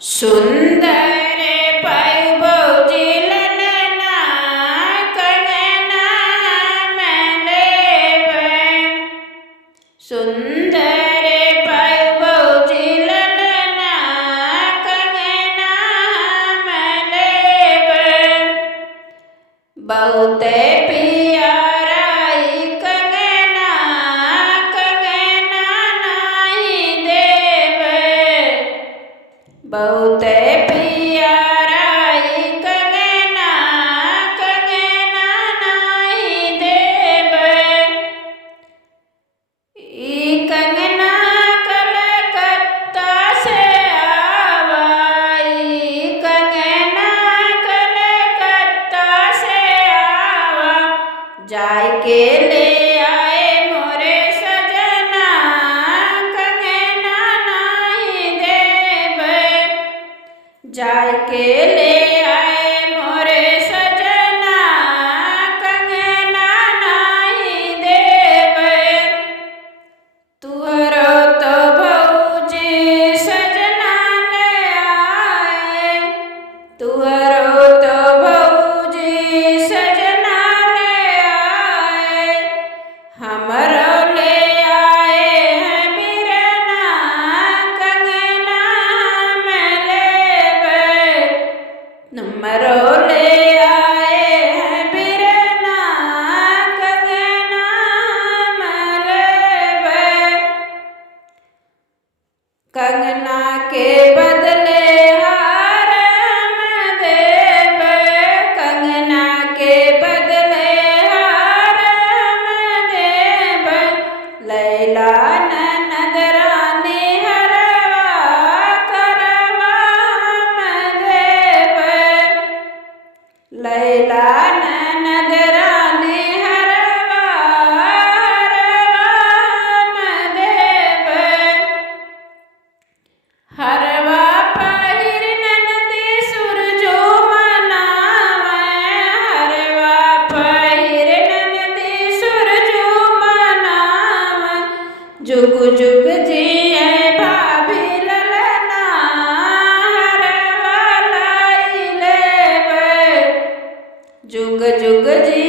सुंदर पैबोजी ललना कंगना में लेबै। सुंदर पैबोजी ललना कंगना में लेबै। बहुते पियराई कंगना कंगना नहीं देबै। बहुते पियराई कंगना कंगना नहीं देबै। ई कंगना कलकत्ता से आवा। ई कंगना कलकत्ता से आवा। जाय के ले आए मोरे सजना कंगना नहीं देबै। जाय के ले आए मोरे सजना कंगना नहीं देबै। तुहरो तो भौजी सजना ले आए। तुहरो तो भौजी सजना ले आए। हमरो ले आए हैं बिरना कंगना में लेबै। हमरो ले आए हैं बिरना कंगना में लेबै। कंगना के बदले हार हम देबै। कंगना के बदले हार हम देबै। लैला ननद रानी हरवा करवा हम देबै। लैला ननद रानी हरवा हम देबै। हरवा पहिर ननदी सुरजो मनावै। हरवा पहिर ननदी सुरजो मनावै। जुग जुग जियै भाभी ललना हरवा लाई लेबै। जुग जुग जी